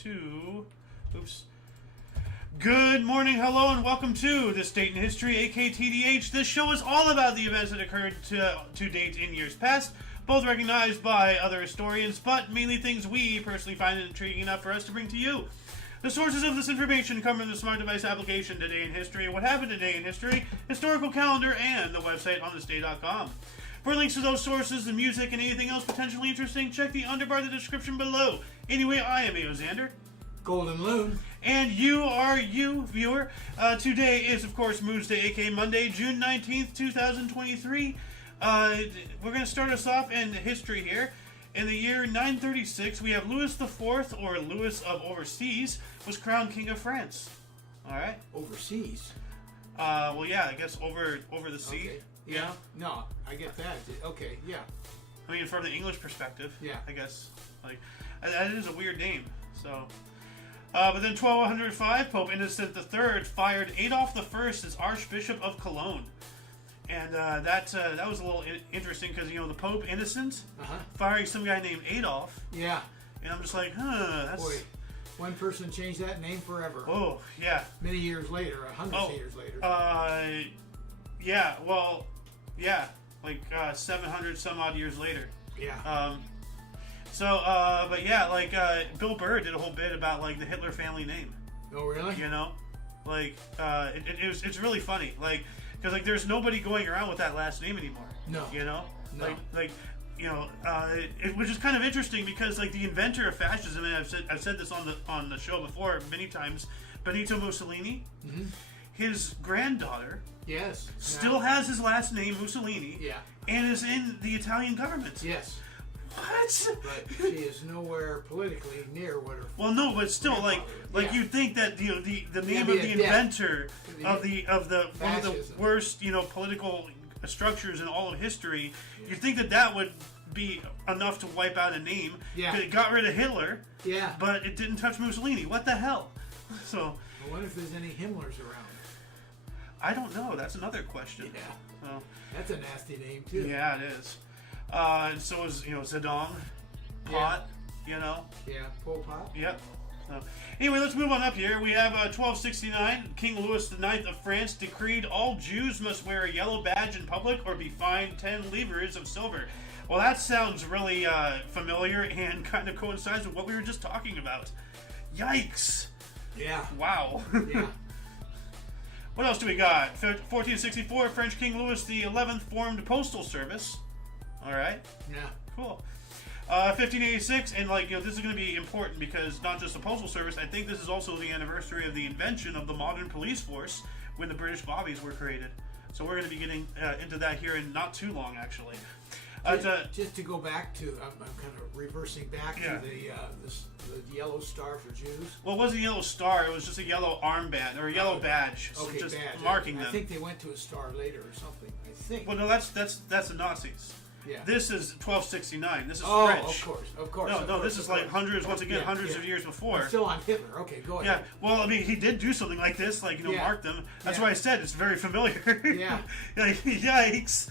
to... Oops. Good morning, hello, and welcome to This Date in History, aka TDH. This show is all about the events that occurred to date in years past, both recognized by other historians, but mainly things we personally find intriguing enough for us to bring to you. The sources of this information come from the Smart Device application Today in History, What Happened Today in History, Historical Calendar, and the website onthisday.com. For links to those sources, the music, and anything else potentially interesting, check the underbar of the description below. Anyway, I am Xander. Golden Loon. And you are you, viewer. Today is, of course, Moon's Day, aka Monday, June 19th, 2023. We're going to start us off in history here. In the year 936, we have Louis IV, or Louis of Overseas, was crowned King of France. Alright? Overseas? Well, yeah, I guess over the sea. Okay. Yeah. No, I get that. Okay, yeah. I mean, from the English perspective, yeah, I guess. Like, that is a weird name, so... but then 1205, Pope Innocent III fired Adolf I as Archbishop of Cologne. And that was a little interesting because, you know, the Pope Innocent firing some guy named Adolf. Yeah. And I'm just like, that's... Boy, one person changed that name forever. Oh, yeah. Many years later, hundreds of years later. Yeah, well, yeah, like 700 some odd years later. Yeah. But yeah, like, Bill Burr did a whole bit about, like, the Hitler family name. Oh, really? You know? Like, it's really funny. Like, because, like, there's nobody going around with that last name anymore. No. You know? No. Which is kind of interesting because, like, the inventor of fascism, and I've said this on the show before many times, Benito Mussolini, his granddaughter, yes, still has his last name, Mussolini, yeah, and is in the Italian government. Yes. What? But she is nowhere politically near what her. Well, no, but still, like yeah. you'd think that the name of the inventor of one of the worst, you know, political structures in all of history, you'd think that would be enough to wipe out a name. Yeah. It got rid of Hitler. Yeah. But it didn't touch Mussolini. What the hell? So. I wonder if there's any Himmlers around. I don't know. That's another question. Yeah. So, that's a nasty name too. Yeah, it is. And so is, you know, Zedong, Pot, you know. Yeah, Pol Pot. Yep. So, anyway, let's move on up here. We have 1269. King Louis IX of France decreed all Jews must wear a yellow badge in public or be fined 10 livres of silver. Well, that sounds really familiar and kind of coincides with what we were just talking about. Yikes. Yeah. Wow. Yeah. What else do we got? 1464, French King Louis XI formed Postal Service. All right. Yeah. Cool. 1586, and like, you know, this is going to be important because not just the Postal Service, I think this is also the anniversary of the invention of the modern police force when the British bobbies were created. So we're going to be getting into that here in not too long, actually. Just to go back to, I'm kind of reversing back to the yellow star for Jews. Well, it wasn't a yellow star; it was just a yellow armband or a yellow badge. Okay, so just badge. marking them. I think they went to a star later or something. I think. Well, no, that's the Nazis. Yeah. This is 1269. This is French. of course. No, this is like hundreds of years before. I'm still on Hitler. Okay, go ahead. Yeah, well, I mean, he did do something like this, like, you know, mark them. That's why I said it's very familiar. Yeah. Yikes.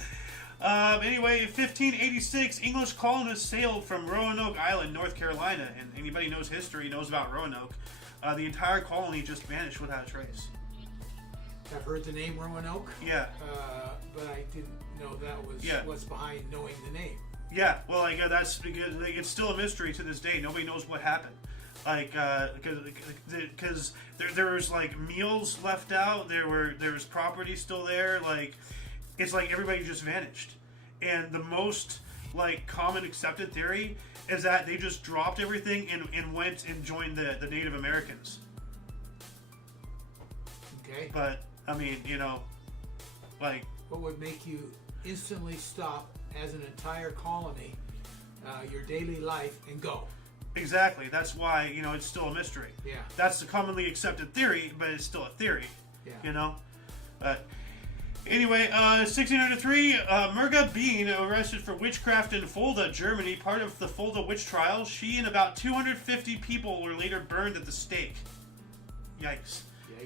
Anyway, 1586, English colonists sailed from Roanoke Island, North Carolina, and anybody knows history knows about Roanoke. The entire colony just vanished without a trace. I've heard the name Roanoke. Yeah. But I didn't know that was what's behind knowing the name. Yeah, well, like, that's because like, it's still a mystery to this day. Nobody knows what happened. Like, because there was like meals left out. There was property still there. Like, it's like everybody just vanished. And the most like common accepted theory is that they just dropped everything and went and joined the Native Americans. Okay. But I mean, you know, like, what would make you instantly stop as an entire colony, your daily life, and go? Exactly. That's why, you know, it's still a mystery. Yeah. That's the commonly accepted theory, but it's still a theory. Yeah. You know? Anyway, 1603, Murga Bean arrested for witchcraft in Fulda, Germany, part of the Fulda witch trials. She and about 250 people were later burned at the stake. Yikes.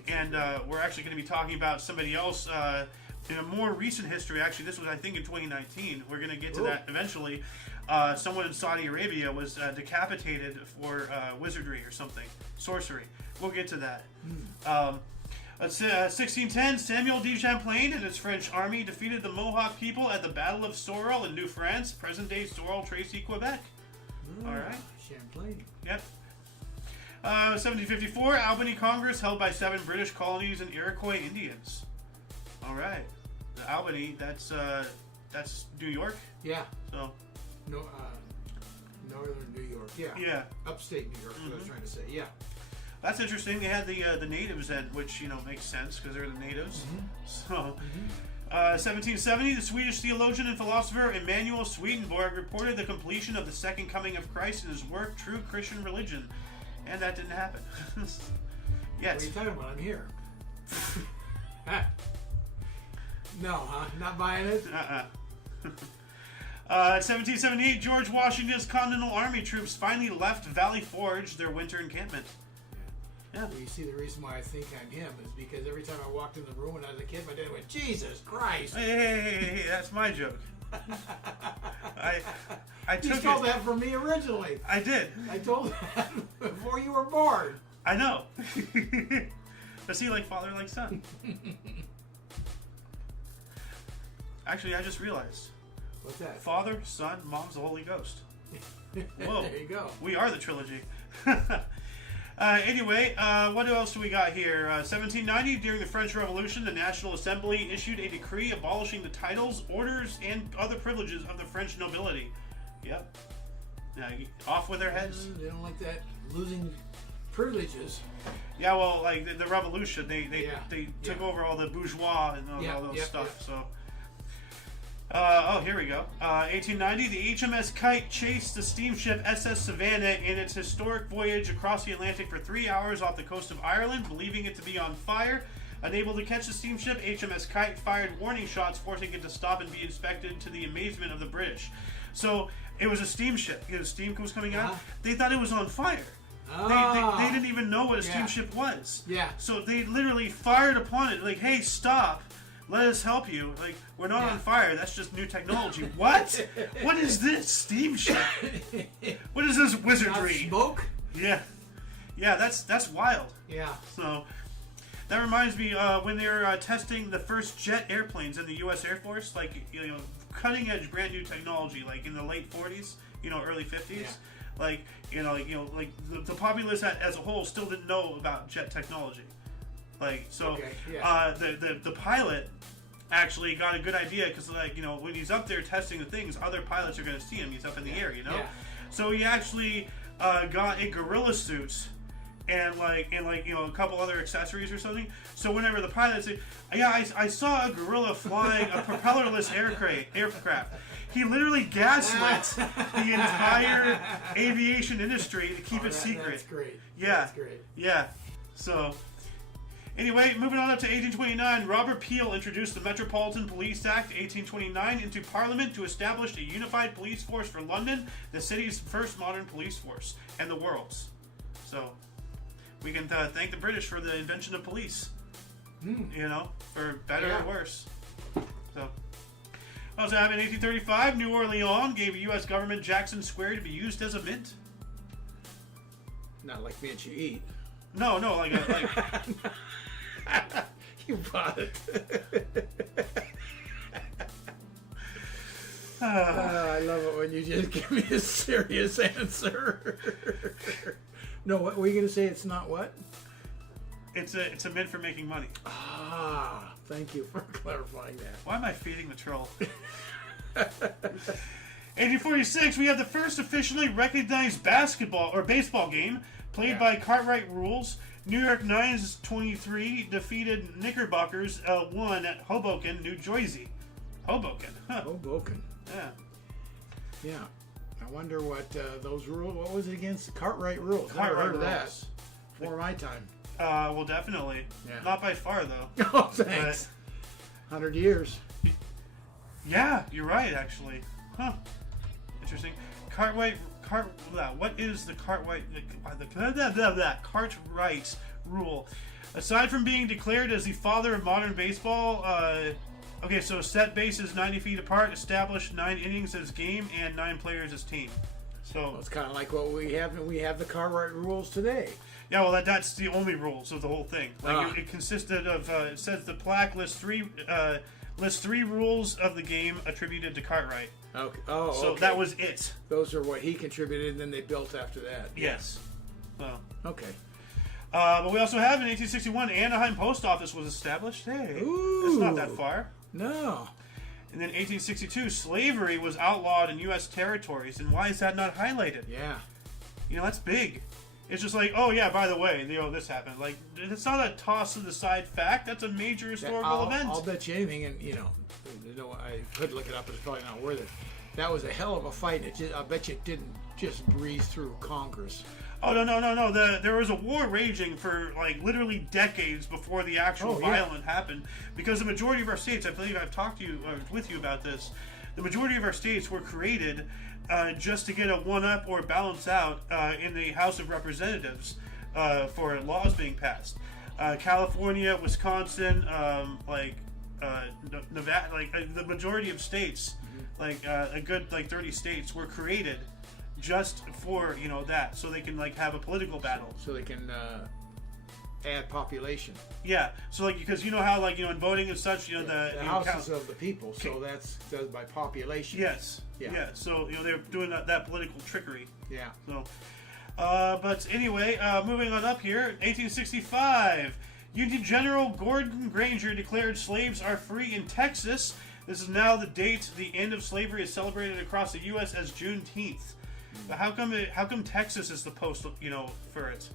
And we're actually going to be talking about somebody else in a more recent history. Actually, this was, I think, in 2019. We're going to get to that eventually. someone in Saudi Arabia was decapitated for wizardry or something, sorcery. We'll get to that. 1610, Samuel de Champlain and his French army defeated the Mohawk people at the Battle of Sorel in New France, present-day Sorel-Tracy, Quebec. All right. Champlain. Yep. 1754, Albany Congress held by 7 British colonies and Iroquois Indians. All right. The Albany, that's New York. Yeah. So. No, northern New York. Yeah. Yeah. Upstate New York. Is what I was trying to say. Yeah. That's interesting. They had the natives then, which makes sense because they're the natives. So, 1770, the Swedish theologian and philosopher Emanuel Swedenborg reported the completion of the Second Coming of Christ in his work True Christian Religion, and that didn't happen. Yet. What are you talking about? I'm here. No, huh? Not buying it. 1778, George Washington's Continental Army troops finally left Valley Forge, their winter encampment. Yeah. Well, you see, the reason why I think I'm him is because every time I walked in the room when I was a kid, my dad went, "Jesus Christ!" Hey, that's my joke. I You took stole it. that from me originally. I did. I told that before you were born. I know. But see, like father, like son. Actually, I just realized. What's that? Father, Son, Mom's the Holy Ghost. Whoa. There you go. We are the trilogy. Anyway, what else do we got here? 1790, during the French Revolution, the National Assembly issued a decree abolishing the titles, orders, and other privileges of the French nobility. Yep. Now, off with their heads. They don't like that. Losing privileges. Yeah, well, like the revolution, they took over all the bourgeois and all those stuff. So, here we go. 1890, the HMS Kite chased the steamship SS Savannah in its historic voyage across the Atlantic for 3 hours off the coast of Ireland, believing it to be on fire. Unable to catch the steamship, HMS Kite fired warning shots, forcing it to stop and be inspected, to the amazement of the British. So it was a steamship. Steam was coming out. They thought it was on fire. They didn't even know what a steamship was. Yeah. So they literally fired upon it, like, "Hey, stop! Let us help you. Like, we're not on fire. That's just new technology." What? What is this steamship? What is this wizardry? Not smoke? Yeah, that's wild. Yeah. So that reminds me when they were testing the first jet airplanes in the U.S. Air Force, like cutting edge, brand new technology, like in the late 40s, early 50s. Yeah. Like the populace as a whole still didn't know about jet technology. Like so, the pilot actually got a good idea because when he's up there testing the things, other pilots are going to see him. He's up in the air, Yeah. So he actually got a gorilla suit and a couple other accessories or something. So whenever the pilot said, "Yeah, I saw a gorilla flying a propellerless aircraft," he literally gaslit the entire aviation industry to keep it secret. That's great. Yeah. That's great. Yeah. So. Anyway, moving on up to 1829, Robert Peel introduced the Metropolitan Police Act 1829 into Parliament to establish a unified police force for London, the city's first modern police force, and the world's. So, we can thank the British for the invention of police. For better or worse. So, also in 1835, New Orleans gave U.S. government Jackson Square to be used as a mint. Not like mint you eat. No, like You bought it. I love it when you just give me a serious answer. No, what were you going to say? It's not what? It's a mint for making money. Ah, thank you for clarifying that. Why am I feeding the troll? 1846, we have the first officially recognized baseball game played by Cartwright rules. New York Nines 23 defeated Knickerbockers 1 at Hoboken, New Jersey. Hoboken, huh? Hoboken. Yeah. Yeah. I wonder what those rules. What was it against? Cartwright rules. Never Cartwright heard of that. rules. Before my time. Well, definitely. Yeah. Not by far, though. Oh, thanks. 100 years. Yeah, you're right, actually. Huh. Interesting. What is the Cartwright rule? Aside from being declared as the father of modern baseball, Okay, so set bases 90 feet apart, establish 9 innings as game, and 9 players as team. So Well, it's kind of like what we have. We have the Cartwright rules today. yeah, well that's the only rules of the whole thing. Like it consisted of it says the plaque lists three rules of the game attributed to Cartwright. Okay. Oh, So okay. that was it. Those are what he contributed, and then they built after that. Yes. So. Okay. But we also have in 1861, Anaheim Post Office was established. Hey, that's not that far. No. And then 1862, slavery was outlawed in U.S. territories. And why is that not highlighted? Yeah. You know, that's big. It's just like, oh yeah, by the way, this happened. Like, it's not a toss to the side fact. That's a major historical event. I'll bet you anything, and I could look it up, but it's probably not worth it. That was a hell of a fight. I bet you it didn't just breeze through Congress. Oh no! There was a war raging for like literally decades before the actual violence happened, because the majority of our states, I believe I've talked to you with you about this, the majority of our states were created just to get a one-up or balance out in the House of Representatives for laws being passed. California, Wisconsin, Nevada, the majority of states, a good 30 states were created just for that, so they can have a political battle, So they can add population. Yeah, so because how in voting and such, the houses of the people, so that's by population. Yes. Yeah. So they're doing that political trickery. Yeah. So, but anyway, moving on up here, 1865, Union General Gordon Granger declared slaves are free in Texas. This is now the date the end of slavery is celebrated across the U.S. as Juneteenth. But how come Texas is the post for it?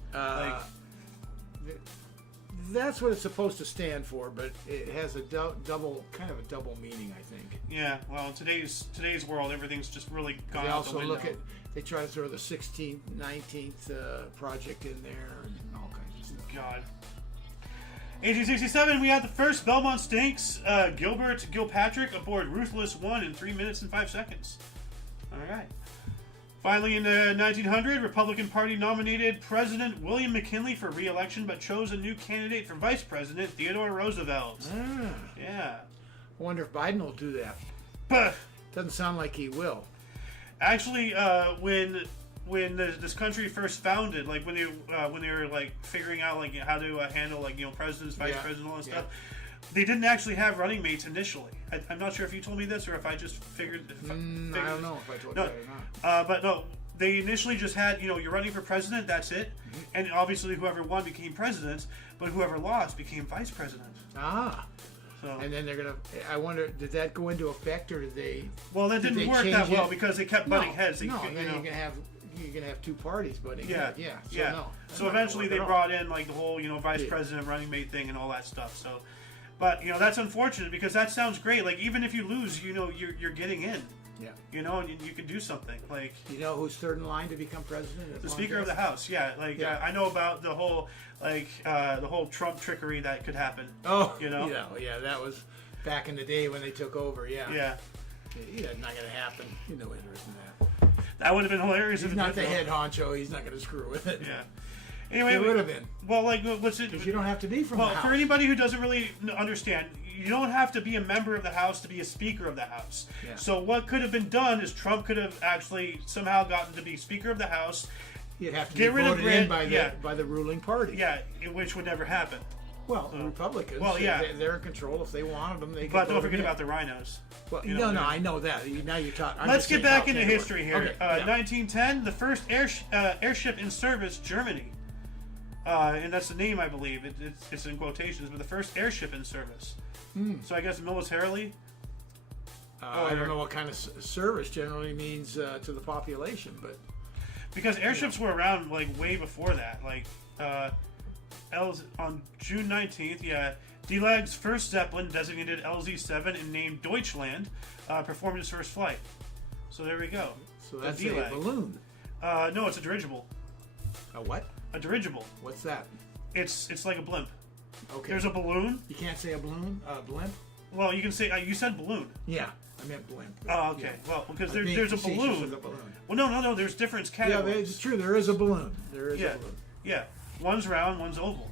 That's what it's supposed to stand for, but it has a double meaning, I think. Yeah, well, in today's world, everything's just really gone They out the also window. they try to throw the 16th, 19th project in there and all kinds of stuff. God. 1867, we had the first Belmont Stakes. Gilbert Gilpatrick aboard Ruthless won in 3 minutes and 5 seconds. All right. Finally, in 1900, Republican Party nominated President William McKinley for re-election, but chose a new candidate for vice president, Theodore Roosevelt. Yeah. I wonder if Biden will do that. But Doesn't sound like he will. actually, when this country first founded, when they were figuring out how to handle presidents, vice president, all that stuff, they didn't actually have running mates initially. I'm not sure if you told me this or if I just figured. I don't know if I told you that or not. But no, they initially just had you're running for president. That's it, and obviously whoever won became president, but whoever lost became vice president. Ah. So, And then they're gonna. I wonder, did that go into effect, or did they? well, that did didn't they work change that well it? because they kept butting heads. No, and then you're gonna have two parties butting heads. Yeah. So no. So eventually they brought in the whole vice president running mate thing and all that stuff. So, but that's unfortunate because that sounds great. Even if you lose, you're getting in. Yeah. And you could do something You know who's third in line to become president? the Speaker of the House. Yeah. I know about the whole the whole Trump trickery that could happen. Oh. Yeah. That was back in the day when they took over. Yeah. Yeah. Yeah, not going to happen. No interest in that. That would have been hilarious. He's not the head honcho. He's not going to screw with it. Yeah. Anyway, it would have been. Well, what's it? Because you don't have to be from the House. For anybody who doesn't really understand, you don't have to be a member of the House to be a Speaker of the House. Yeah. So what could have been done is Trump could have actually somehow gotten to be Speaker of the House. You'd have to Get be rid of voted Grant, in by the ruling party. Yeah, which would never happen. Well, the Republicans. Well, yeah. They're in control. If they wanted them, they could. But don't forget about the rhinos. Well, no, I know that. Now you're talking. Let's get back into history here. Okay, 1910, the first airship in service, Germany. And that's the name, I believe. It's in quotations, but the first airship in service. So I guess militarily. I don't know what kind of service generally means to the population, but because airships were around way before that. On June 19th, DLAG's first Zeppelin, designated LZ-7 and named Deutschland, performed its first flight. So there we go. So that's the a balloon. No, it's a dirigible. A what? A dirigible. What's that? It's like a blimp. Okay. There's a balloon. You can't say a balloon? A blimp? Well, you can say you said balloon. Yeah, I meant blimp. Oh, okay. Yeah. Well, because there's a balloon. Well, no. There's different categories. Yeah, it's true. There is a balloon. There is a balloon. Yeah. One's round, one's oval.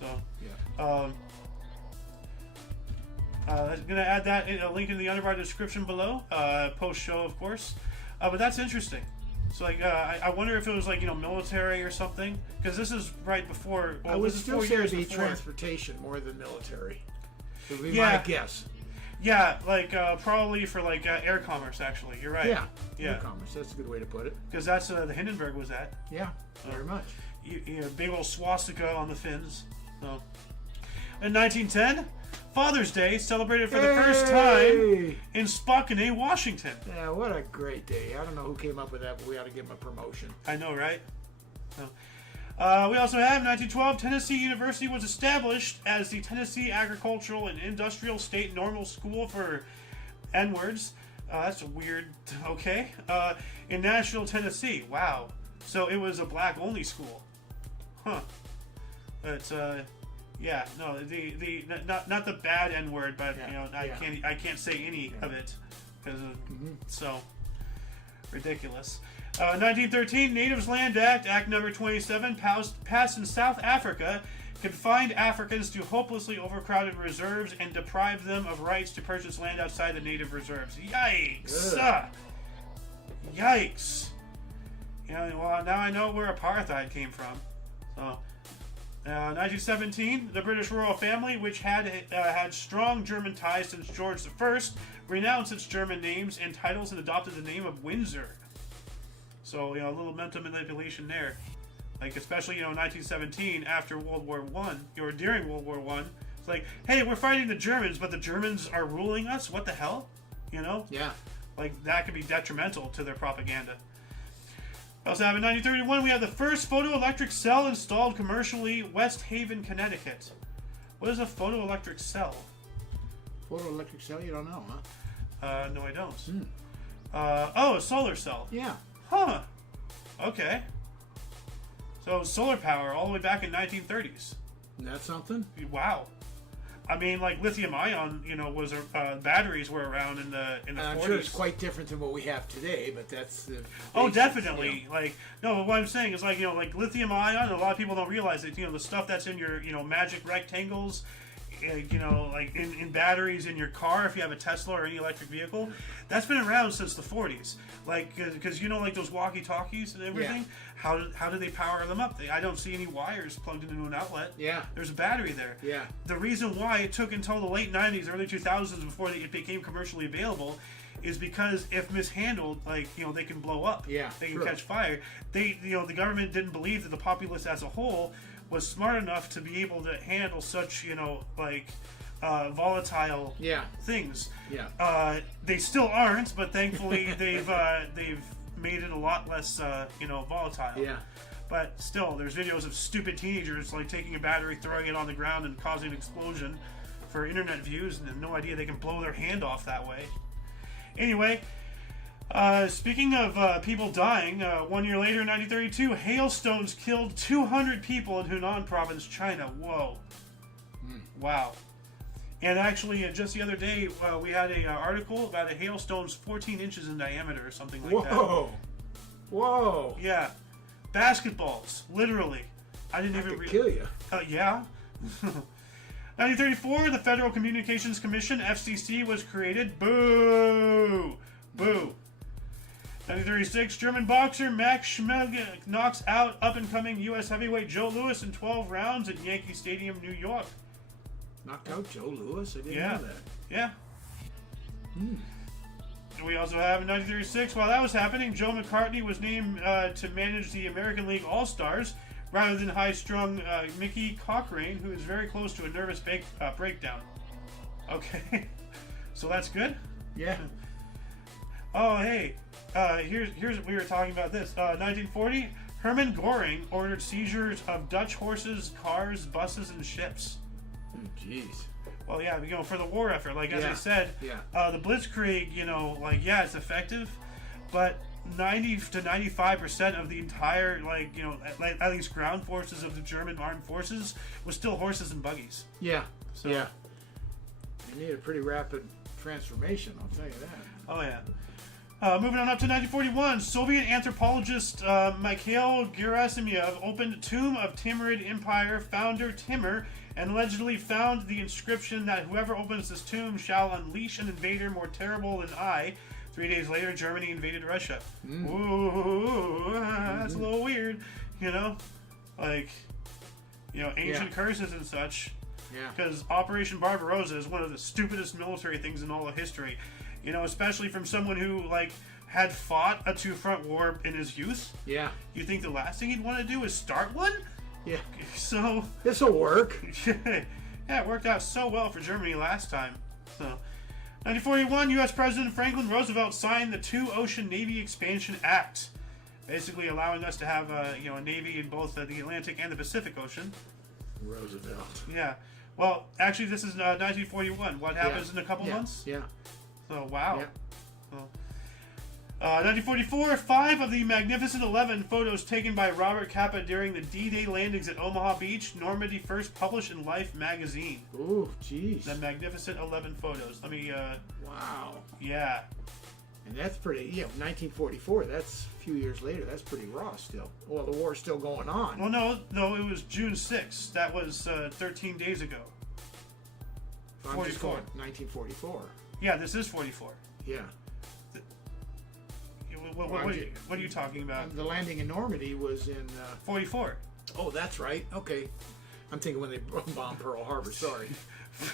So. Yeah. I'm gonna add that in a link in the underbar description below. Post show, of course. But that's interesting. So like, I wonder if it was like military or something, because this is right before. Well, I would this is still 4 say years it'd be before. transportation more than military. Would be Yeah. my guess. Yeah, like probably for like air commerce. Actually, you're right. Yeah. Yeah. E-commerce. That's a good way to put it. Because that's the Hindenburg was at. Yeah. Very much. Big old swastika on the fins. So. In 1910, Father's Day celebrated for the first time in Spokane, Washington. Yeah, what a great day. I don't know who came up with that, but we ought to give him a promotion. I know, right? So, we also have 1912, Tennessee University was established as the Tennessee Agricultural and Industrial State Normal School for N-words. That's weird. Okay. In Nashville, Tennessee. Wow. So it was a black-only school. Huh. But, yeah, no, the not the bad N-word, but I can't say any of it because so ridiculous. 1913 Natives Land Act number 27, passed in South Africa, confined Africans to hopelessly overcrowded reserves and deprived them of rights to purchase land outside the native reserves. Yikes! Yikes! Well, now I know where apartheid came from. So. 1917, the British royal family, which had strong German ties since George I, renounced its German names and titles and adopted the name of Windsor. So, a little mental manipulation there. Like, especially, 1917, after World War I, or during World War I, it's like, hey, we're fighting the Germans, but the Germans are ruling us? What the hell? Yeah. Like, that could be detrimental to their propaganda. Also have in 1931, we have the first photoelectric cell installed commercially, West Haven, Connecticut. What is a photoelectric cell? Photoelectric cell? You don't know, huh? No, I don't. A solar cell. Yeah. Huh. Okay. So solar power all the way back in 1930s. That's something? Wow. I mean, like lithium ion, was batteries were around in the 40s. I'm sure it's quite different than what we have today, but that's the Oh, definitely. Like, no, but what I'm saying is like, like lithium ion, a lot of people don't realize it, the stuff that's in your, magic rectangles, like in batteries in your car, if you have a Tesla or any electric vehicle, that's been around since the 40s. Like, because like those walkie-talkies and everything, how do they power them up? I don't see any wires plugged into an outlet. Yeah. There's a battery there. Yeah. The reason why it took until the late 90s, early 2000s before it became commercially available is because if mishandled, like, they can blow up. Yeah, They can catch fire. The government didn't believe that the populace as a whole was smart enough to be able to handle such, volatile things. Yeah. They still aren't, but thankfully they've made it a lot less, volatile. Yeah. But still, there's videos of stupid teenagers like taking a battery, throwing it on the ground, and causing an explosion for internet views, and have no idea they can blow their hand off that way. Anyway, speaking of people dying, 1 year later in 1932, hailstones killed 200 people in Hunan province, China. Whoa. Wow. And actually, just the other day, we had an article about a hailstone's 14 inches in diameter or something like that. Whoa. Yeah. Basketballs, literally. I didn't even kill you. Yeah. 1934, the Federal Communications Commission, FCC, was created. Boo! Boo. 1936, German boxer Max Schmeling knocks out up-and-coming U.S. heavyweight Joe Louis in 12 rounds at Yankee Stadium, New York. Knocked out Joe Louis? I didn't know that. Yeah. We also have in 1936, while that was happening, Joe McCartney was named to manage the American League All-Stars rather than high-strung Mickey Cochrane, who is very close to a nervous breakdown. Okay. So that's good? Yeah. Oh, hey. Here's we were talking about this. 1940, Hermann Göring ordered seizures of Dutch horses, cars, buses, and ships. Jeez. Well, yeah, for the war effort, like as I said, the Blitzkrieg, it's effective, but 90 to 95% of the entire, at least ground forces of the German armed forces was still horses and buggies. Yeah. So, yeah. They need a pretty rapid transformation, I'll tell you that. Oh, yeah. Moving on up to 1941, Soviet anthropologist Mikhail Gerasimov opened Tomb of Timurid Empire founder Timur and allegedly found the inscription that whoever opens this tomb shall unleash an invader more terrible than I. 3 days later, Germany invaded Russia. Ooh, that's a little weird, you know? Like, you know, ancient curses and such. Yeah. Because Operation Barbarossa is one of the stupidest military things in all of history. You know, especially from someone who, like, had fought a two-front war in his youth. Yeah. You think the last thing he'd want to do is start one? Yeah. So... This'll work. Yeah, it worked out so well for Germany last time. So, 1941, U.S. President Franklin Roosevelt signed the Two-Ocean Navy Expansion Act, basically allowing us to have a navy in both the Atlantic and the Pacific Ocean. Roosevelt. Yeah. Well, actually, this is 1941. What happens in a couple months? Yeah. So, wow. Yeah. So, 1944, 5 of the Magnificent 11 photos taken by Robert Capa during the D-Day landings at Omaha Beach, Normandy, first published in Life magazine. Ooh, jeez. The Magnificent 11 photos. Let me, Wow. yeah. And that's pretty, 1944, that's a few years later. That's pretty raw still. Well, the war's still going on. Well, no, it was June 6th. That was 13 days ago. I'm just 44. going 1944. Yeah, this is 44. Yeah. What are you talking about? The landing in Normandy was in... 44. Oh, that's right. Okay. I'm thinking when they bombed Pearl Harbor. Sorry.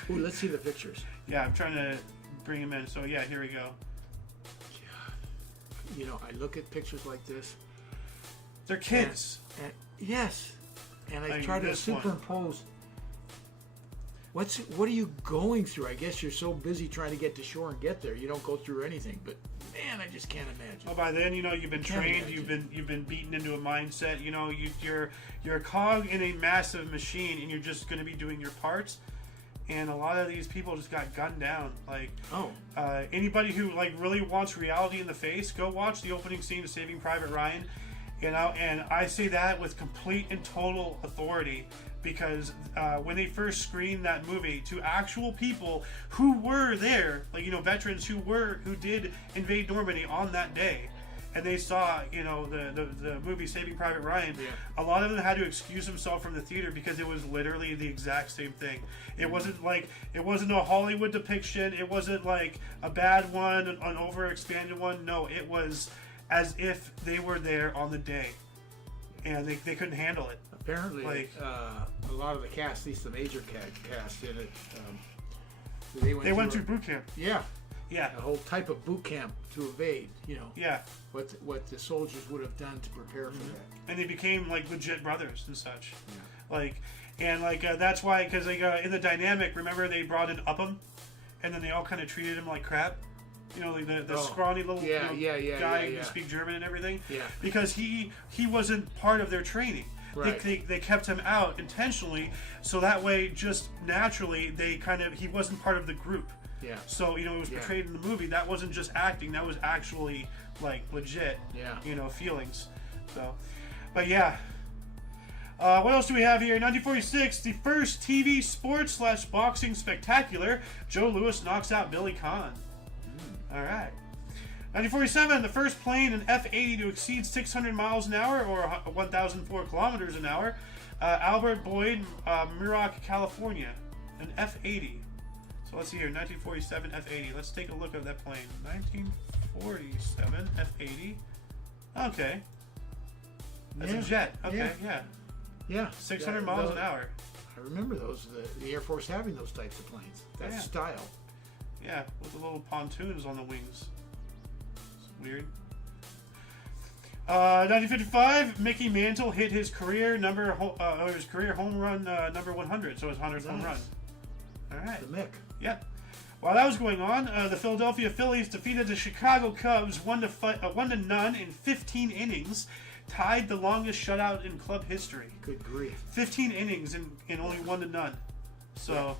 Ooh, let's see the pictures. Yeah, I'm trying to bring them in. So, yeah, here we go. You know, I look at pictures like this. They're kids. And yes. And I try to superimpose. What are you going through? I guess you're so busy trying to get to shore and get there, you don't go through anything. But man, I just can't imagine. Well, by then, you've been trained, you've been beaten into a mindset. You're a cog in a massive machine, and you're just going to be doing your parts. And a lot of these people just got gunned down. Like, anybody who really wants reality in the face, go watch the opening scene of Saving Private Ryan. And I say that with complete and total authority. Because when they first screened that movie to actual people who were there, veterans who did invade Normandy on that day, and they saw, the movie Saving Private Ryan, a lot of them had to excuse themselves from the theater because it was literally the exact same thing. It wasn't a Hollywood depiction. It wasn't like a bad one, an overexpanded one. No, it was as if they were there on the day, and they couldn't handle it. Apparently, a lot of the cast, at least the major cast in it, they went through boot camp. Yeah. Yeah. A whole type of boot camp to evade, Yeah. What the soldiers would have done to prepare for that. And they became legit brothers and such. Yeah. That's why, because in the dynamic, remember they brought in Upham, and then they all kind of treated him like crap. The scrawny little guy who could speak German and everything. Yeah. Because he wasn't part of their training. Right. They kept him out intentionally, so that way, just naturally, he wasn't part of the group. Yeah. So it was portrayed in the movie. That wasn't just acting. That was actually legit. Yeah. Feelings. So, but yeah. What else do we have here? 1946, the first TV sports/boxing spectacular. Joe Louis knocks out Billy Conn. All right. 1947, the first plane, an F-80, to exceed 600 miles an hour, or 1,004 kilometers an hour. Albert Boyd, Muroc, California. An F-80. So let's see here, 1947 F-80. Let's take a look at that plane. 1947 F-80. Okay. That's a jet. Okay, Yeah. 600 miles an hour. I remember those, the Air Force having those types of planes. That style. Yeah, with the little pontoons on the wings. Weird. 1955, Mickey Mantle hit his career home run number 100. So his 100th home run. All right. The Mick. Yeah. While that was going on, the Philadelphia Phillies defeated the Chicago Cubs 1-0 in 15 innings, tied the longest shutout in club history. Good grief. 15 innings in only 1-0. So,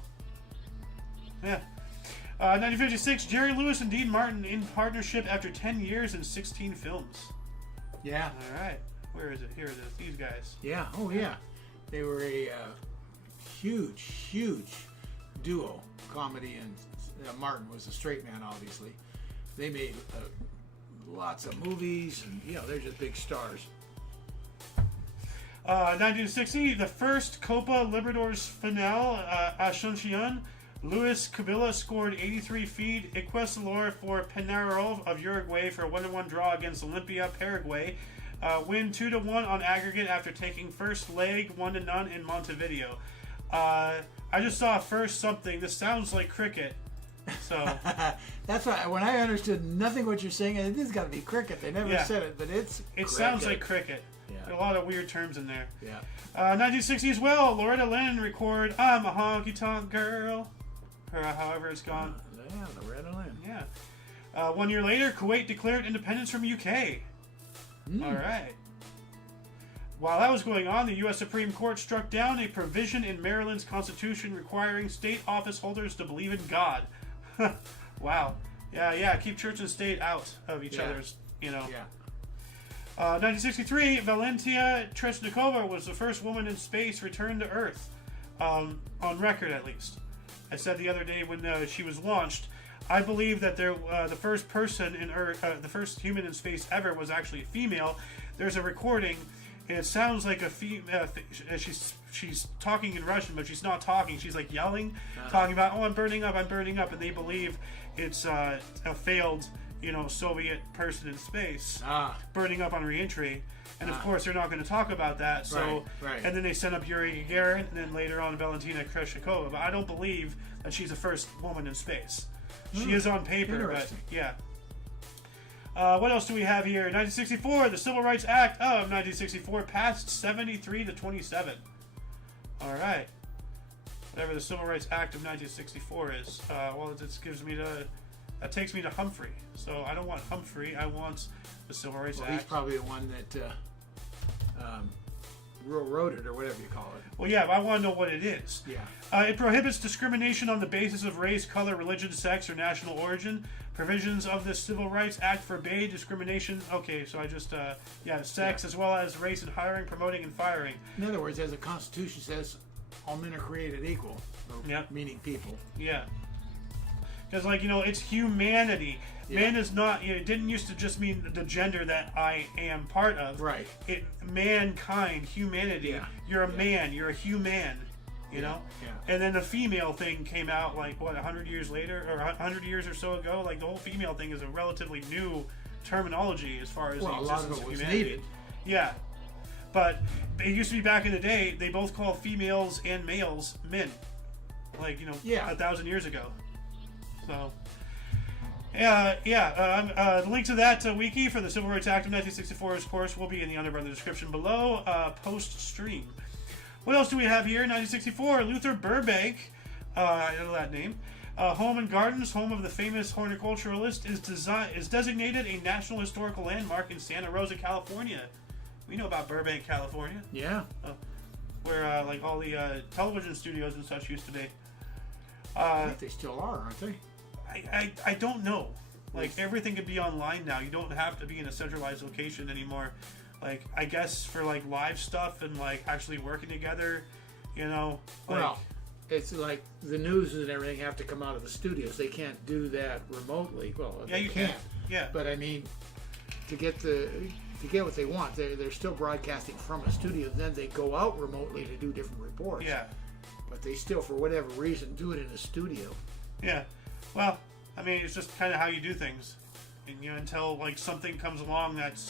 yeah. 1956, Jerry Lewis and Dean Martin in partnership after 10 years and 16 films. Yeah. All right. Where is it? Here it is. These guys. Yeah. Oh, yeah. They were a huge duo. Comedy, and Martin was a straight man, obviously. They made lots of movies, and they're just big stars. 1960, the first Copa Libertadores finale, Asuncion. Luis Cabilla scored 83 feet Ecuador for Peñarol of Uruguay for a 1-1 draw against Olimpia, Paraguay. Win 2-1 on aggregate after taking first leg 1-0 in Montevideo. I just saw first something. This sounds like cricket. So that's why when I understood nothing what you're saying, this has got to be cricket. They never said it, but it cricket. Sounds like cricket. Yeah. There are a lot of weird terms in there. Yeah. 1960 as well. Loretta Lynn record "I'm a Honky Tonk Girl," or however it's gone. Yeah, Loretta Lynn. Yeah. 1 year later, Kuwait declared independence from UK. All right. While that was going on, the U.S. Supreme Court struck down a provision in Maryland's Constitution requiring state office holders to believe in God. Wow. Yeah. Keep church and state out of each other's, Yeah. 1963, Valentina Tereshkova was the first woman in space returned to Earth, on record at least. I said the other day when she was launched, I believe that the first person in Earth, the first human in space ever was actually a female. There's a recording, and it sounds like a female. She's talking in Russian, but she's not talking. She's like yelling, talking about, "Oh, I'm burning up," and they believe it's a failed, Soviet person in space burning up on re-entry. And of course, they're not going to talk about that. So, right. And then they sent up Yuri Gagarin, and then later on Valentina Tereshkova. But I don't believe that she's the first woman in space. She is on paper, but yeah. What else do we have here? 1964, the Civil Rights Act of 1964 passed 73-27. All right. Whatever the Civil Rights Act of 1964 is. That takes me to Humphrey. So I don't want Humphrey. I want the Civil Rights Act. He's probably the one that wrote it, or whatever you call it. Well, yeah, but I want to know what it is. Yeah. It prohibits discrimination on the basis of race, color, religion, sex, or national origin. Provisions of the Civil Rights Act forbade discrimination. Okay, so I just, sex as well as race in hiring, promoting, and firing. In other words, as the Constitution says, all men are created equal. Meaning people. Yeah. Because, it's humanity. Yeah. Man is not, it didn't used to just mean the gender that I am part of. Right. Mankind, humanity. Yeah. You're a man, you're a human, you know? Yeah. And then the female thing came out, 100 years later, or 100 years or so ago? The whole female thing is a relatively new terminology as far as the existence of humanity. Needed. Yeah. But it used to be back in the day, they both call females and males men. 1,000 years ago. So... the link to that wiki for the Civil Rights Act of 1964, of course, will be in the underbar description below, post-stream. What else do we have here? 1964, Luther Burbank, I know that name. Home and Gardens, home of the famous horticulturalist, is designated a National Historical Landmark in Santa Rosa, California. We know about Burbank, California. Yeah. Where, all the television studios and such used to be. I think they still are, aren't they? I don't know. Everything could be online now. You don't have to be in a centralized location anymore. I guess for live stuff and actually working together, Well, it's like the news and everything have to come out of the studios. They can't do that remotely. Well, yeah, you can. Yeah. But I mean, to get what they want, they're still broadcasting from a studio. Then they go out remotely to do different reports. Yeah. But they still, for whatever reason, do it in a studio. Yeah. Well, I mean, it's just kind of how you do things, and until something comes along that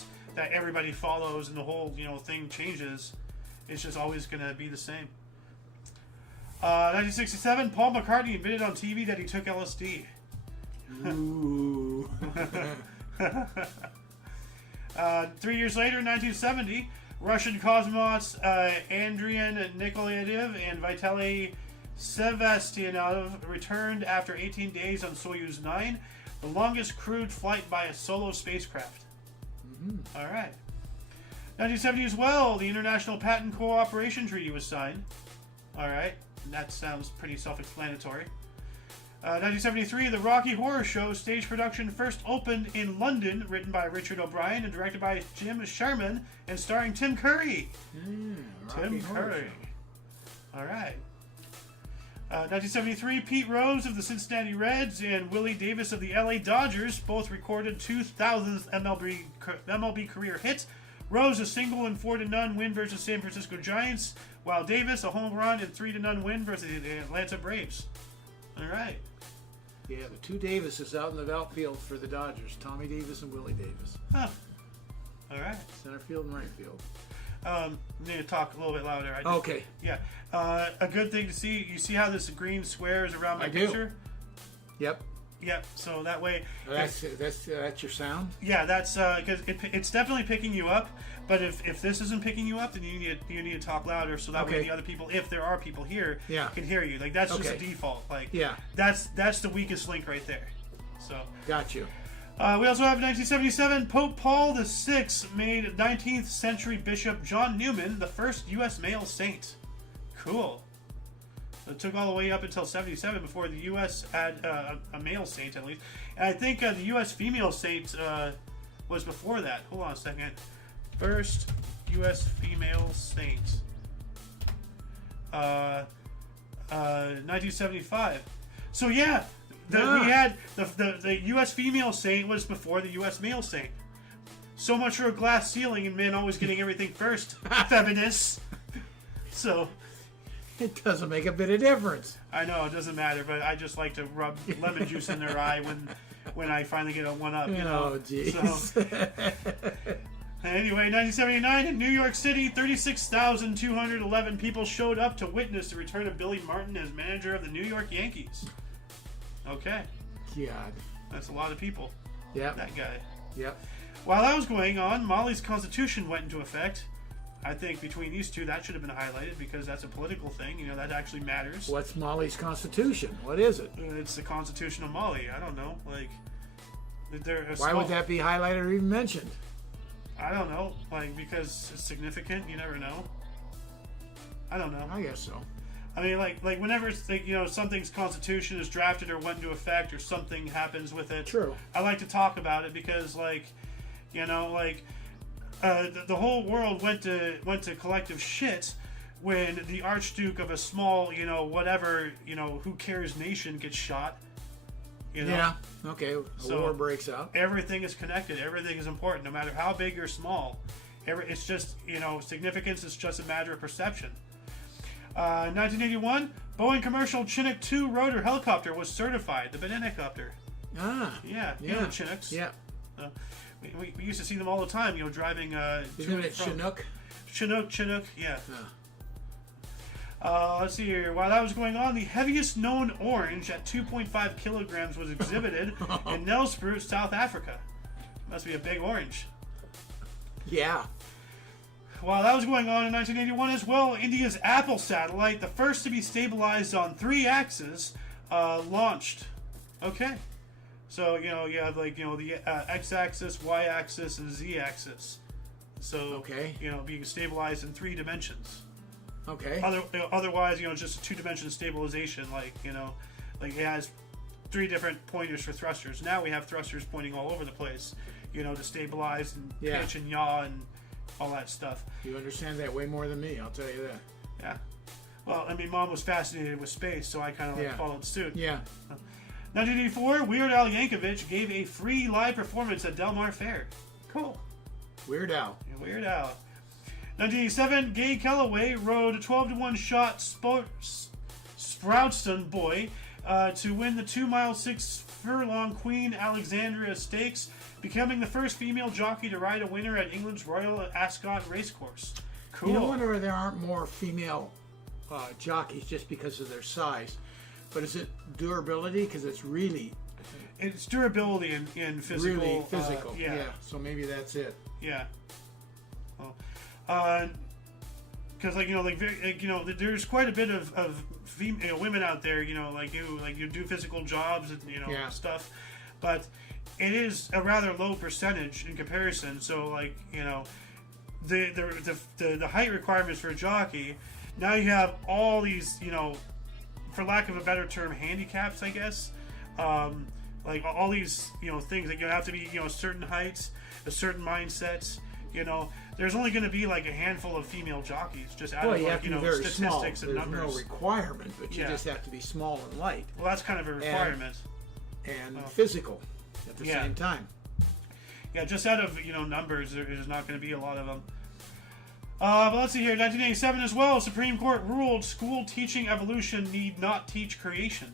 everybody follows and the whole thing changes, it's just always going to be the same. 1967, Paul McCartney admitted on TV that he took LSD. Ooh. 3 years later, in 1970, Russian cosmonauts Andriy Nikolaev and Vitaly Sevastyanov returned after 18 days on Soyuz 9, the longest crewed flight by a solo spacecraft. Mm-hmm. All right. 1970 as well, the International Patent Cooperation Treaty was signed. All right. That sounds pretty self-explanatory. 1973, the Rocky Horror Show stage production first opened in London, written by Richard O'Brien and directed by Jim Sherman, and starring Tim Curry. Tim Curry. All right. 1973, Pete Rose of the Cincinnati Reds and Willie Davis of the LA Dodgers both recorded 2000th MLB career hit. Rose a single and 4-0 win versus San Francisco Giants, while Davis a home run and 3-0 win versus the Atlanta Braves. All right. Yeah, the two Davises out in the outfield for the Dodgers, Tommy Davis and Willie Davis. Huh. All right. Center field and right field. Need to talk a little bit louder. Okay. Yeah. A good thing to see. You see how this green square is around my picture? Yep. Yep. So that way. That's your sound. Yeah, that's because it's definitely picking you up. But if this isn't picking you up, then you need to talk louder so that way the other people, if there are people here, can hear you. Like that's just a default. Like that's the weakest link right there. So got you. We also have 1977, Pope Paul VI made 19th century Bishop John Newman the first U.S. male saint. Cool. It took all the way up until 77 before the U.S. had a male saint, at least. And I think the U.S. female saint was before that. Hold on a second. First U.S. female saint. 1975. So, yeah. We had the U.S. female saint was before the U.S. male saint. So much for a glass ceiling and men always getting everything first. Feminists. So it doesn't make a bit of difference. I know it doesn't matter, but I just like to rub lemon juice in their eye when I finally get a one up. You know. Oh, jeez. So, anyway, 1979 in New York City, 36,211 people showed up to witness the return of Billy Martin as manager of the New York Yankees. Okay. God. That's a lot of people. Yeah. That guy. Yep. While that was going on, Mali's constitution went into effect. I think between these two, that should have been highlighted because that's a political thing. You know, that actually matters. What's Mali's constitution? What is it? It's the Constitution of Mali. I don't know. Like, why would that be highlighted or even mentioned? I don't know. Like, because it's significant. You never know. I don't know. I guess so. I mean, like whenever it's like, something's constitution is drafted or went into effect or something happens with it. True. I like to talk about it because, the whole world went to collective shit when the Archduke of a small, who cares nation gets shot. Yeah. Okay. A war breaks out. Everything is connected. Everything is important, no matter how big or small. It's just significance is just a matter of perception. 1981, Boeing commercial Chinook 2 rotor helicopter was certified. The banana copter. Ah. Yeah. You know the Chinooks. Yeah. We used to see them all the time. Driving. Isn't it Chinook? Chinook. Yeah. Let's see here. While that was going on, the heaviest known orange at 2.5 kilograms was exhibited in Nelspruit, South Africa. Must be a big orange. Yeah. While that was going on in 1981 as well, India's Apple satellite, the first to be stabilized on 3 axes, launched. Okay. So, you have the x-axis, y-axis, and z-axis. So, being stabilized in 3 dimensions. Okay. Otherwise, just a 2-dimensional stabilization, it has 3 different pointers for thrusters. Now we have thrusters pointing all over the place, to stabilize and pitch and yaw and all that stuff. You understand that way more than me, I'll tell you that. Yeah. Well, I mean, Mom was fascinated with space, so I kind of followed suit. Yeah. 1984, Weird Al Yankovic gave a free live performance at Del Mar Fair. Cool. Weird Al. Yeah, Weird Al. 1987, Gay Kellaway rode a 12-to-1 shot Sproutston Boy to win the 2-mile 6-furlong Queen Alexandria Stakes, becoming the first female jockey to ride a winner at England's Royal Ascot Racecourse. Cool. You know, wonder there aren't more female jockeys just because of their size. But is it durability? Because it's durability and physical. Really physical. Yeah. So maybe that's it. Yeah. Well, because there's quite a bit of female women out there. You do physical jobs and stuff, but it is a rather low percentage in comparison. So the height requirements for a jockey. Now you have all these for lack of a better term, handicaps, I guess. All these things that you have to be certain heights, a certain mindset. you know, there's only going to be like a handful of female jockeys just out Well, of you like, have to you be know, very small. statistics and There's numbers. no requirement, but you Yeah. just have to be small and light Well, that's kind of a requirement. and physical at the Yeah. same time. Yeah, just out of, you know, numbers, there's not going to be a lot of them. But let's see here. 1987 as well. Supreme Court ruled school teaching evolution need not teach creation.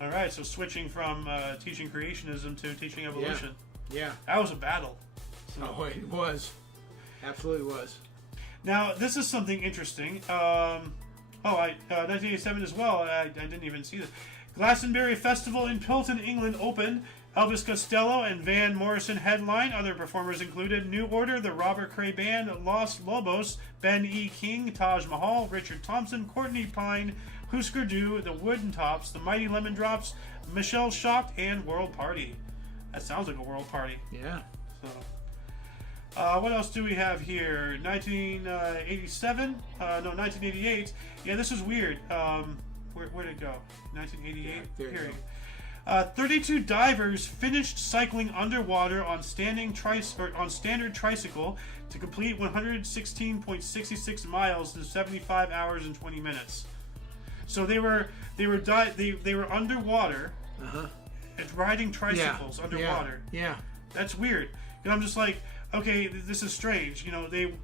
All right, so switching from teaching creationism to teaching evolution. Yeah. That was a battle. Oh, it was. Absolutely was. Now, this is something interesting. 1987 as well. I didn't even see this. Glastonbury Festival in Pilton, England opened. Elvis Costello and Van Morrison headline. Other performers included New Order, the Robert Cray Band, Los Lobos, Ben E. King, Taj Mahal, Richard Thompson, Courtney Pine, Husker Du, the Wooden Tops, the Mighty Lemon Drops, Michelle Shocked, and World Party. That sounds like a world party. Yeah. So, what else do we have here? 1987? No, 1988. Yeah, this is weird. Where'd it go? 1988? Yeah, there you Here. go. 32 divers finished cycling underwater on standard tricycle to complete 116.66 miles in 75 hours and 20 minutes. So they were underwater and riding tricycles underwater. Yeah. That's weird. And I'm just like, okay, this is strange. You know, they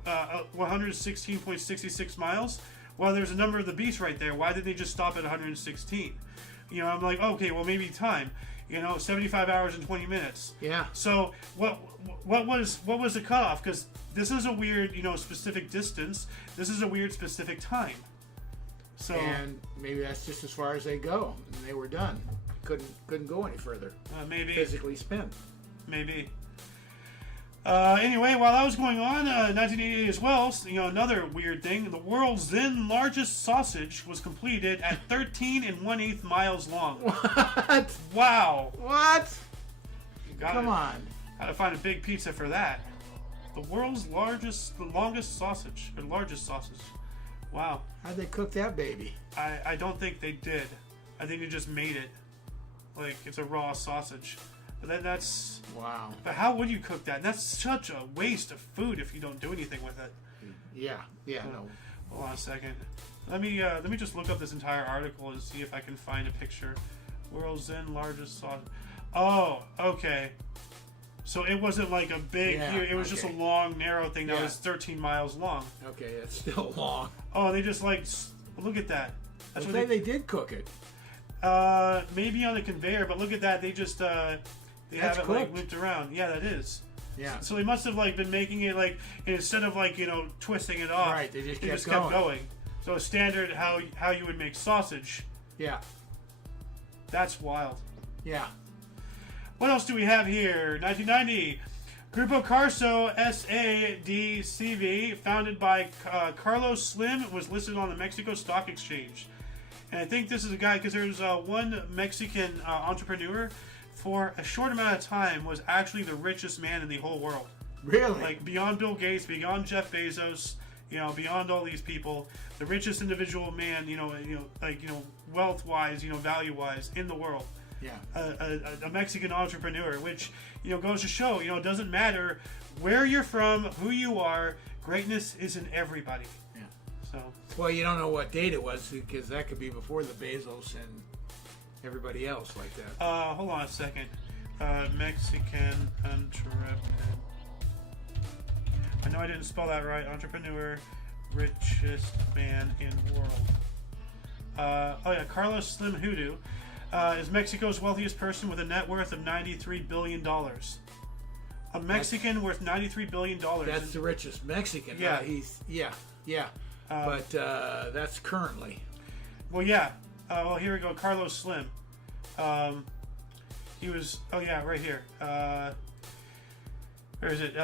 116.66 miles. Well, there's a number of the beast right there. Why did they just stop at 116? You know, I'm like, okay, well, maybe time. You know, 75 hours and 20 minutes. Yeah. So what was the cutoff? Because this is a weird, you know, specific distance. This is a weird specific time. So And maybe that's just as far as they go. And they were done. Couldn't go any further. maybe Physically spent. maybe. Anyway, while that was going on, 1988 as well, you know, another weird thing, the world's then largest sausage was completed at 13 1/8 miles long. What? Wow. What? Gotta on. find a big pizza for that. The world's largest sausage. Wow. How'd they cook that baby? I don't think they did. I think they just made it. Like, it's a raw sausage. But that's... Wow. But how would you cook that? That's such a waste of food if you don't do anything with it. Yeah. No. Hold on a second. Let me just look up this entire article and see if I can find a picture. World's then largest sausage. Oh, okay. So it wasn't like a big. Yeah, It was just a long, narrow thing that was 13 miles long. Okay, it's still long. Oh, they just like look at that. That's I what think they did cook it. maybe on the conveyor, but look at that. They just they have it like cooked. looped around. Yeah, that is. Yeah. So they must have like been making it like instead of like, you know, twisting it off. Right, they just kept kept going. going. So standard how you would make sausage. Yeah. That's wild. Yeah. What else do we have here? 1990. Grupo Carso S.A.D.C.V., founded by Carlos Slim, was listed on the Mexico Stock Exchange. And I think this is a guy, because there's one Mexican entrepreneur, for a short amount of time, was actually the richest man in the whole world. Really? Like, beyond Bill Gates, beyond Jeff Bezos, you know, beyond all these people, the richest individual man, wealth-wise, value-wise, in the world. Yeah. A Mexican entrepreneur, which, goes to show, it doesn't matter where you're from, who you are, greatness is in everybody. Yeah. So, Well, you don't know what date it was, because that could be before the Bezos and everybody else like that. hold on a second. Mexican entrepreneur. I know I didn't spell that right. Entrepreneur, richest man in world. Carlos Slim Hoodoo is Mexico's wealthiest person with a net worth of $93 billion. A Mexican worth $93 billion. That's the richest Mexican. Yeah. But that's currently. Well, yeah. Here we go. Carlos Slim. He was. Oh, yeah, right here. Where is it?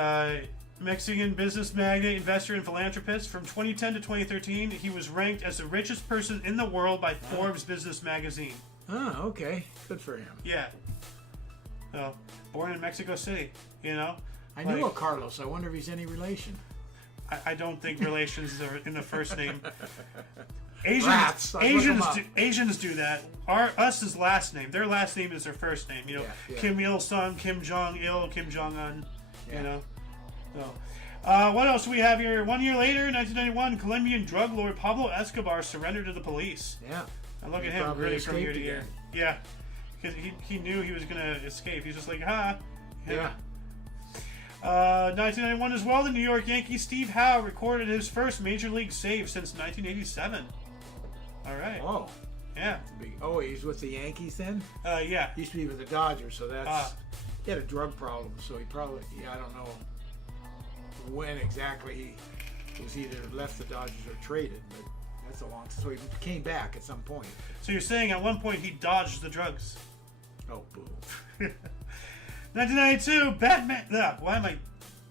Mexican business magnate, investor, and philanthropist. From 2010 to 2013, he was ranked as the richest person in the world by Forbes Business Magazine. Oh, okay. Good for him. Yeah. So, born in Mexico City, I knew a Carlos. I wonder if he's any relation. I don't think relations are in the first name. Rats. Asians do that. Us is last name. Their last name is their first name. Yeah. Kim Il Sung, Kim Jong Il, Kim Jong Un. Yeah. So, What else do we have here? 1 year later, 1991, Colombian drug lord Pablo Escobar surrendered to the police. Yeah. And look He at him, probably really from year to escaped year. again. Yeah, because he knew he was going to escape. He's just like, ha. Yeah. 1991 as well, the New York Yankees Steve Howe recorded his first major league save since 1987. All right. Oh. Yeah. Oh, he's with the Yankees then? Yeah. He used to be with the Dodgers, so that's... he had a drug problem, so he probably... Yeah, I don't know when exactly he was either left the Dodgers or traded, but that's a long... So he came back at some point. So you're saying at one point he dodged the drugs? Oh, boo. 1992, Batman... why am I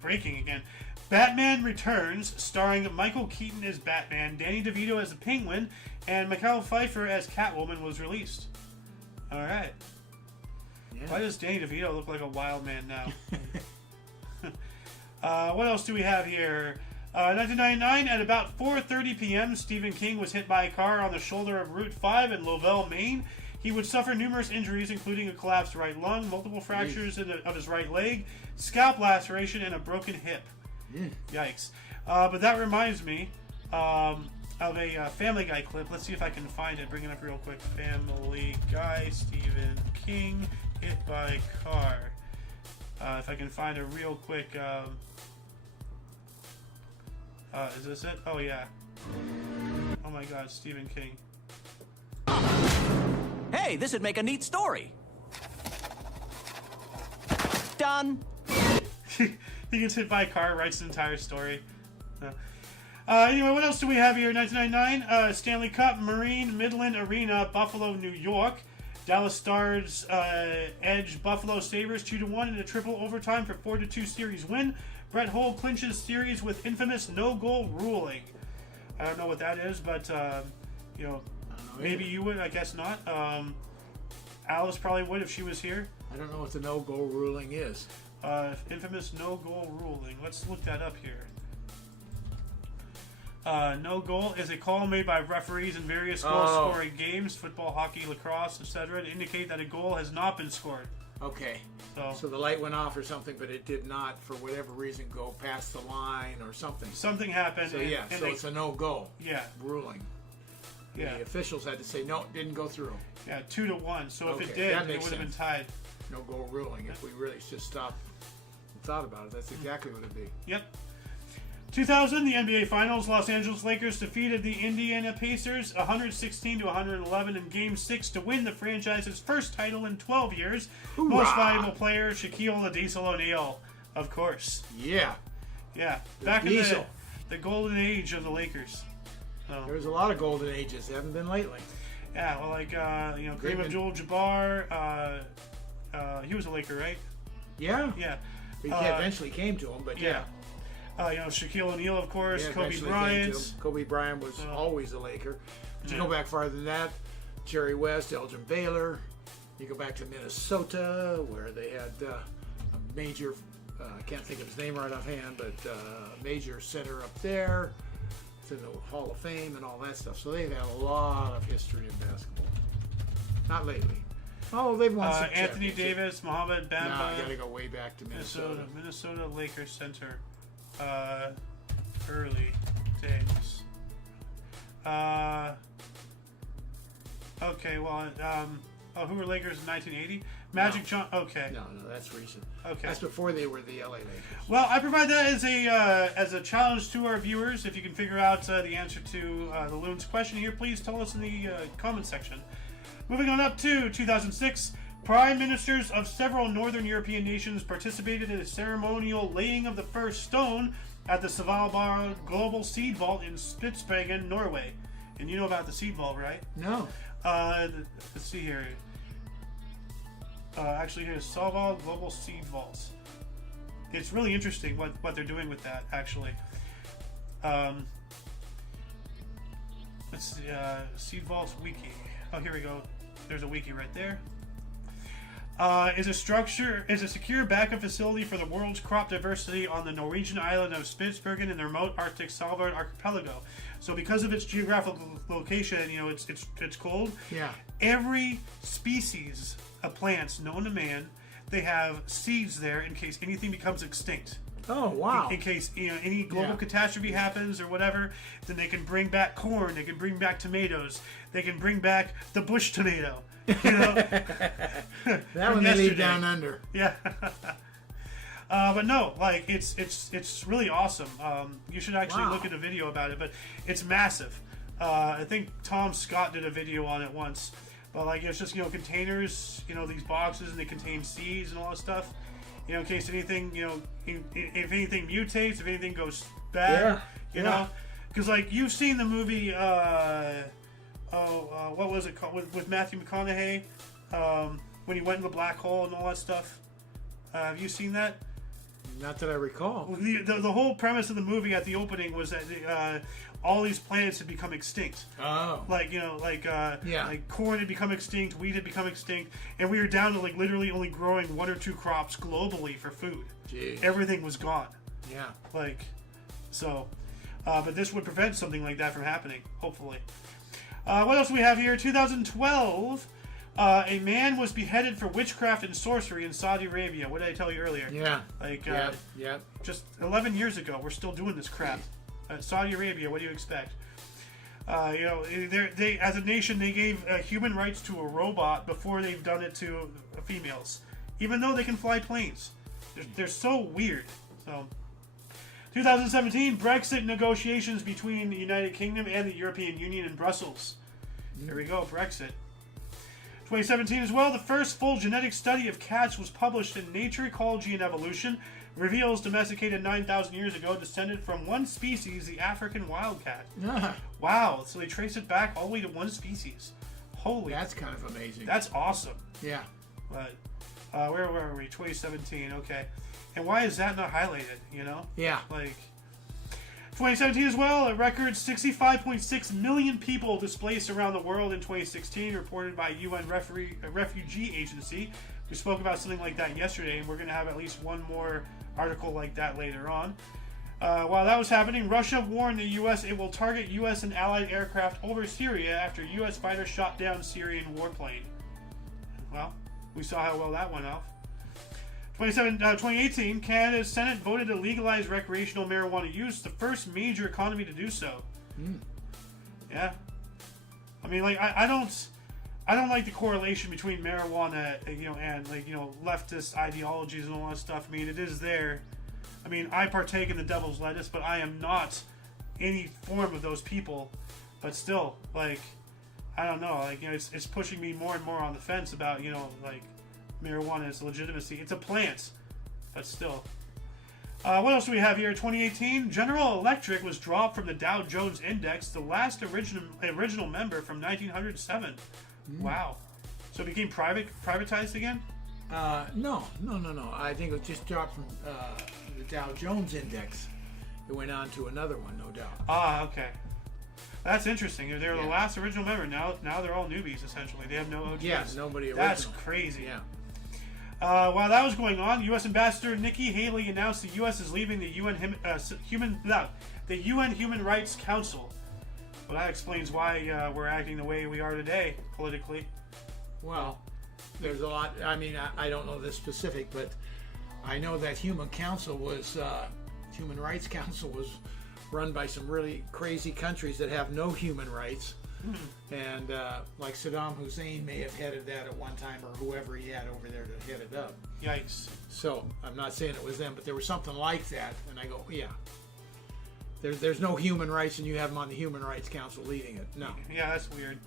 breaking again? Batman Returns, starring Michael Keaton as Batman, Danny DeVito as the Penguin, and Michael Pfeiffer as Catwoman was released. All right. Yeah. Why does Danny DeVito look like a wild man now? What else do we have here? 1999, at about 4:30 p.m., Stephen King was hit by a car on the shoulder of Route 5 in Lovell, Maine. He would suffer numerous injuries, including a collapsed right lung, multiple fractures of his right leg, scalp laceration, and a broken hip. Yikes. But that reminds me of a Family Guy clip. Let's see if I can find it. Bring it up real quick. Family Guy, Stephen King, hit by car. If I can find a real quick... is this it? Oh, yeah. Oh, my God. Stephen King. Hey, this would make a neat story. Done. He gets hit by a car, writes an entire story. Anyway, what else do we have here? 1999, Stanley Cup, Marine Midland Arena, Buffalo, New York. Dallas Stars edge Buffalo Sabres 2-1 in a triple overtime for 4-2 series win. Brett Hull clinches series with infamous no-goal ruling. I don't know what that is, but, you know, maybe you would. I guess not. Alice probably would if she was here. I don't know what the no-goal ruling is. Infamous no-goal ruling. Let's look that up here. No goal is a call made by referees in various goal-scoring games, football, hockey, lacrosse, etc., to indicate that a goal has not been scored. Okay. So the light went off or something, but it did not, for whatever reason, go past the line or something. Something happened. So, and it's a no-goal ruling. Yeah. The officials had to say, no, it didn't go through. Yeah, 2-1. So if it Okay, did, that it makes would have been sense. tied. No-goal ruling. If we really just stopped and thought about it, that's exactly what it'd be. Yep. 2000, the NBA Finals, Los Angeles Lakers defeated the Indiana Pacers 116-111 in Game 6 to win the franchise's first title in 12 years. Hoorah! Most valuable player, Shaquille O'Neal, of course. Yeah. Yeah. Back in the golden age of the Lakers. So, There's a lot of golden ages. They haven't been lately. yeah, well, like, Kareem Abdul-Jabbar, he was a Laker, right? Yeah. Yeah. He eventually came to him, but yeah. Shaquille O'Neal, of course, Yeah, Kobe eventually Bryant. came to him. Kobe Bryant was always a Laker. But you go back farther than that, Jerry West, Elgin Baylor. You go back to Minnesota, where they had a major, I can't think of his name right offhand, but a major center up there. It's in the Hall of Fame and all that stuff. So they've had a lot of history in basketball. Not lately. Oh, they've won some Anthony championships. Davis, Mohamed Bamba. No, you got to go way back to Minnesota. Minnesota Lakers center. Early days. Okay, well, who were Lakers in 1980? Magic John. Okay. No, that's recent. Okay. That's before they were the LA Lakers. Well, I provide that as a challenge to our viewers. If you can figure out the answer to the Loon's question here, please tell us in the comment section. Moving on up to 2006, prime ministers of several northern European nations participated in a ceremonial laying of the first stone at the Svalbard Global Seed Vault in Spitsbergen, Norway. And you know about the seed vault, right? No. Let's see here. Actually, here's Svalbard Global Seed Vaults. It's really interesting what they're doing with that, actually. Let's see, Seed Vaults Wiki. Oh, here we go. There's a wiki right there. Is a secure backup facility for the world's crop diversity on the Norwegian island of Spitsbergen in the remote Arctic Svalbard archipelago. So because of its geographical location, it's cold. Yeah. Every species of plants known to man, they have seeds there in case anything becomes extinct. Oh, wow. In case any global Yeah. catastrophe happens or whatever, then they can bring back corn. They can bring back tomatoes. They can bring back the bush tomato. You know, That one they leave down under. yeah. But no, like it's really awesome. You should actually Wow. look at a video about it, but it's massive. I think Tom Scott did a video on it once, but like it's just containers, these boxes, and they contain seeds and all that stuff. In case anything, if anything mutates, if anything goes bad, you know, because like you've seen the movie, what was it called with Matthew McConaughey, when he went in the black hole and all that stuff. Have you seen that? Not that I recall. The whole premise of the movie at the opening was that all these planets had become extinct. Oh. Like like corn had become extinct, wheat had become extinct, and we were down to like literally only growing 1 or 2 crops globally for food. Jeez. Everything was gone. Yeah. Like, so, but this would prevent something like that from happening. Hopefully. What else do we have here? 2012. A man was beheaded for witchcraft and sorcery in Saudi Arabia. What did I tell you earlier? Yeah. Like, yeah. just 11 years ago, we're still doing this crap. Saudi Arabia, what do you expect? They as a nation, they gave human rights to a robot before they've done it to females, even though they can fly planes. They're so weird. So, 2017, Brexit negotiations between the United Kingdom and the European Union in Brussels. There we go, Brexit. 2017 as well, the first full genetic study of cats was published in Nature, Ecology, and Evolution. Reveals domesticated 9,000 years ago, descended from one species, the African wildcat. Wow, so they trace it back all the way to one species. Holy. That's kind of amazing. That's awesome. Yeah. But, where were we? 2017, okay. And why is that not highlighted, Yeah. Like, 2017 as well, a record 65.6 million people displaced around the world in 2016, reported by UN Refugee Agency. We spoke about something like that yesterday, and we're going to have at least one more article like that later on. While that was happening, Russia warned the U.S. it will target U.S. and allied aircraft over Syria after U.S. fighters shot down Syrian warplane. Well, we saw how well that went off. 2018, Canada's Senate voted to legalize recreational marijuana use, the first major economy to do so. Yeah. I mean, like, I don't like the correlation between marijuana, and leftist ideologies and all that stuff. I mean, it is there. I mean, I partake in the devil's lettuce, but I am not any form of those people. But still, like, I don't know, like, it's pushing me more and more on the fence about, like, marijuana's legitimacy. It's a plant, but still. What else do we have here? 2018, General Electric was dropped from the Dow Jones Index, the last original member from 1907. Wow. So it became privatized again? No. I think it was just dropped from the Dow Jones Index. It went on to another one, no doubt. Ah, okay. That's interesting. They were the last original member. Now they're all newbies, essentially. They have no OGs. Yeah, nobody original. That's crazy. Yeah. While that was going on, U.S. Ambassador Nikki Haley announced the U.S. is leaving the UN Human Rights Council. Well, that explains why we're acting the way we are today, politically. Well, there's a lot. I mean, I don't know the specific, but I know that Human Rights Council was run by some really crazy countries that have no human rights. And like Saddam Hussein may have headed that at one time, or whoever he had over there to head it up. Yikes. So I'm not saying it was them, but there was something like that. And I go, yeah. There's no human rights, and you have them on the Human Rights Council leading it. No. Yeah, that's weird.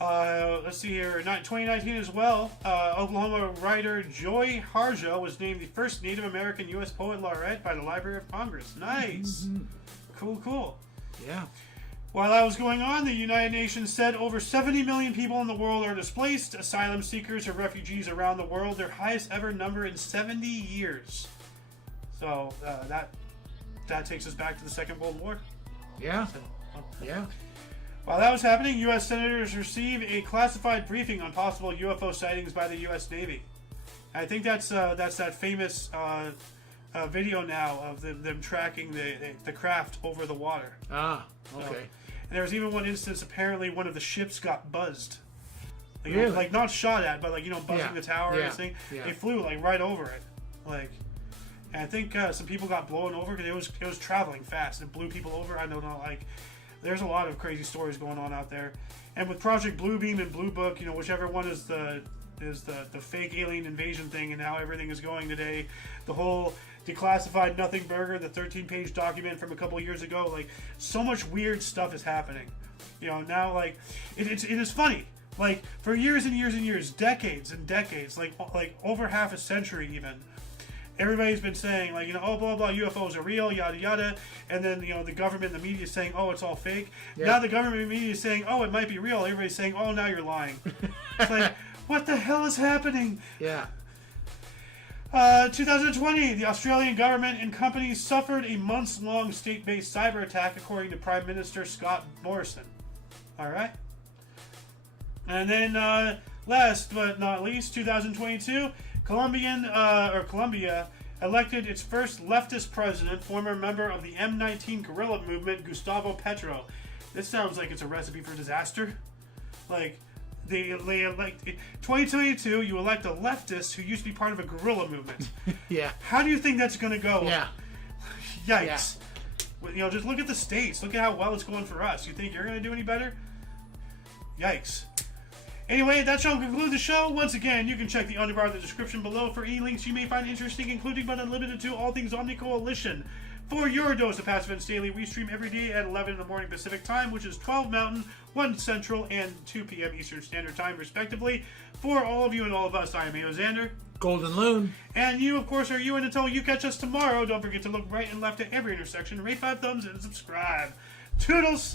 Let's see here. 2019 as well. Oklahoma writer Joy Harjo was named the first Native American U.S. Poet Laureate by the Library of Congress. Nice. Cool. Yeah. While that was going on, the United Nations said over 70 million people in the world are displaced, asylum seekers or refugees around the world, their highest ever number in 70 years. So that takes us back to the Second World War. Yeah. Yeah. While that was happening, U.S. senators received a classified briefing on possible UFO sightings by the U.S. Navy. I think that's that famous video now of them tracking the craft over the water. Ah, okay. So, and there was even one instance, apparently one of the ships got buzzed. Like, Really? Like not shot at, but like buzzing the tower and Yeah. everything. Yeah. They flew like right over it. Like, And I think some people got blown over because it was traveling fast. It blew people over. I don't know, like, there's a lot of crazy stories going on out there. And with Project Bluebeam and Blue Book, whichever one is the fake alien invasion thing and how everything is going today, the whole declassified Nothing Burger, the 13-page document from a couple years ago, like, so much weird stuff is happening. Now, like, it is funny. Like, for years and years and years, decades and decades, like over half a century even, everybody's been saying, like, oh, blah, blah, UFOs are real, yada, yada. And then, the government and the media is saying, oh, it's all fake. Yeah. Now the government and media is saying, oh, it might be real. Everybody's saying, oh, now you're lying. It's like, what the hell is happening? Yeah. 2020, the Australian government and companies suffered a months-long state-based cyber attack, according to Prime Minister Scott Morrison. All right. And then, last but not least, 2022, Colombia elected its first leftist president, former member of the M19 guerrilla movement, Gustavo Petro. This sounds like it's a recipe for disaster. Like, they elect 2022. You elect a leftist who used to be part of a guerrilla movement. Yeah. How do you think that's going to go? Yeah. Yikes. Yeah. Just look at the states. Look at how well it's going for us. You think you're going to do any better? Yikes. Anyway, that shall conclude the show. Once again, you can check the underbar in the description below for any links you may find interesting, including but unlimited to all things Omni Coalition. For your dose of Past Events Daily, we stream every day at 11 in the morning Pacific Time, which is 12 Mountain, 1 Central, and 2 p.m. Eastern Standard Time, respectively. For all of you and all of us, I am Ayo Xander. Golden Loon. And you, of course, are you. And until you catch us tomorrow, don't forget to look right and left at every intersection, rate 5 thumbs, and subscribe. Toodles!